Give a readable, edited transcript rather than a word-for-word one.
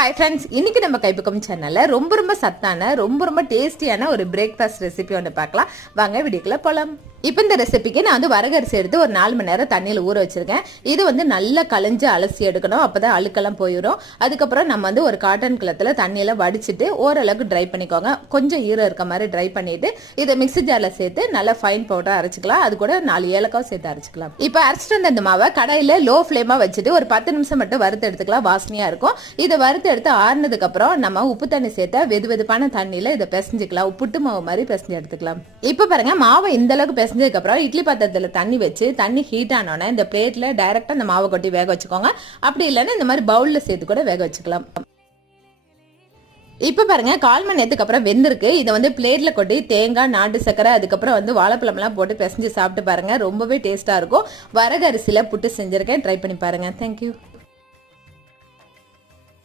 Hi friends, இன்னைக்கு நம்ம கைப்பக்கம் சேனல்ல ரொம்ப சத்தான ரொம்ப டேஸ்டியான ஒரு பிரேக்ஃபாஸ்ட் ரெசிபி ஒன்று பார்க்கலாம். வாங்க வீடியோக்குள்ள போலாம். இப்போ இந்த ரெசிபிக்கு நான் வரகரிசி எடுத்து ஒரு 4 மணி நேரம் தண்ணியில் ஊற வச்சிருக்கேன். இது நல்லா களைஞ்சு அலசி எடுக்கணும், அப்பதான் அழுக்கெல்லாம் போயிடும். அதுக்கப்புறம் நம்ம ஒரு காட்டன் கிளத்துல தண்ணியில வடிச்சிட்டு ஓரளவுக்கு ட்ரை பண்ணிக்கோங்க. கொஞ்சம் ஈரம் இருக்க மாதிரி ட்ரை பண்ணிட்டு இதை மிக்ஸி ஜார்ல சேர்த்து நல்லா ஃபைன் பவுடர் அரைச்சிக்கலாம். அது கூட 4 ஏலக்காய் சேர்த்து அரைச்சிக்கலாம். இப்போ அரைச்சிட்டு வந்த இந்த மாவை கடாயில லோ ஃபிளேமா வச்சுட்டு ஒரு 10 நிமிஷம் மட்டும் வறுத்து எடுத்துக்கலாம். வாசனையா இருக்கும். இதை வறுத்து எடுத்து ஆறுனதுக்கு அப்புறம் நம்ம உப்பு தண்ணி சேர்த்த வெதுவெதுப்பான தண்ணியில இதை பிசைஞ்சுக்கலாம். புட்டு மாவு மாதிரி பிசைஞ்சு எடுத்துக்கலாம். இப்போ பாருங்க, மாவை இந்த அளவுக்கு பிசைஞ்சதுக்கு அப்புறம் இட்லி பாத்திரத்துல தண்ணி வச்சு தண்ணி ஹீட் ஆனோட இந்த பிளேட்ல டைரக்டா இந்த மாவை கொட்டி வேக வச்சுக்கோங்க. அப்படி இல்லைன்னா இந்த மாதிரி பவுல்ல சேர்த்து கூட வேக வச்சுக்கலாம். இப்ப பாருங்க, 1/4 மணி நேரத்துக்கு அப்புறம் வெந்திருக்கு. இதை பிளேட்ல கொட்டி தேங்காய், நாட்டு சக்கரை, அதுக்கப்புறம் வாழைப்பழம் எல்லாம் போட்டு பிசைஞ்சு சாப்பிட்டு பாருங்க. ரொம்பவே டேஸ்டா இருக்கும். வரகு அரிசியில புட்டு செஞ்சிருக்கேன். ட்ரை பண்ணி பாருங்க. தேங்க்யூ.